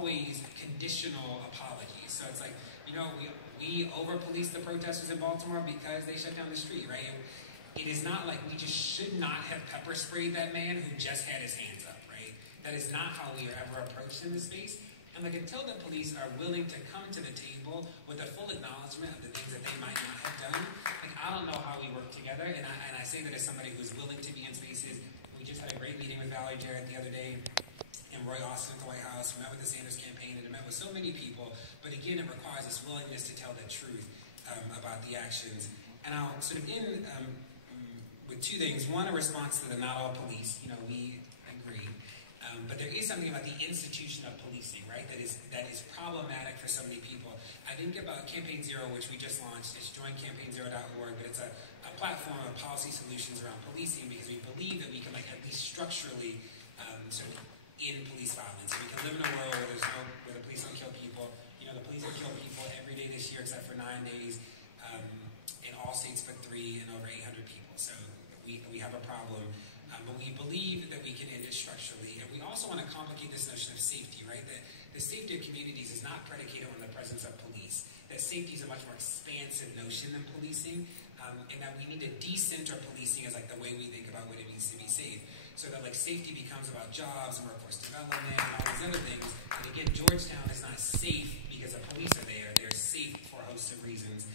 always conditional apologies. So it's like, you know, we over-police the protesters in Baltimore because they shut down the street, right? And it is not like we just should not have pepper sprayed that man who just had his hands up, right? That is not how we are ever approached in this space. And like, until the police are willing to come to the table with a full acknowledgement of the things that they might not have done, like, I don't know how we work together. And I say that as somebody who's willing to be in spaces. We just had a great meeting with Valerie Jarrett the other day, and Roy Austin at the White House. We met with the Sanders campaign, and met with so many people. But again, it requires this willingness to tell the truth about the actions. And I'll sort of end with two things. One, a response to the not all police. You know, we agree. But there is something about the institution of policing, right, that is problematic for so many people. I think about Campaign Zero, which we just launched. It's joincampaign0.org, but it's a platform of policy solutions around policing, because we believe that we can, like, at least structurally sort of end police violence. We can live in a world where the police don't kill people. You know, the police have killed people every day this year except for 9 days, in all states but 3, and over 800 people. So we have a problem. But we believe that we can end it structurally. And we also want to complicate this notion of safety, right? That the safety of communities is not predicated on the presence of police. That safety is a much more expansive notion than policing. And that we need to decenter policing as, like, the way we think about what it means to be safe. So that, like, safety becomes about jobs and workforce development and all these other things. And again, Georgetown is not safe because the police are there. They're safe for a host of reasons.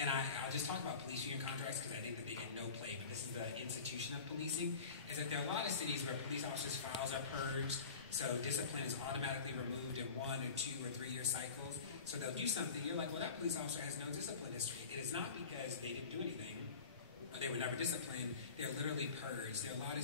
And I'll just talk about police union contracts because I think that they get no play, but this is the institution of policing, is that there are a lot of cities where police officers' files are purged, so discipline is automatically removed in 1 or 2 or 3 year cycles. So they'll do something, you're like, well, that police officer has no discipline history. It is not because they didn't do anything, or they were never disciplined. They're literally purged. There are a lot of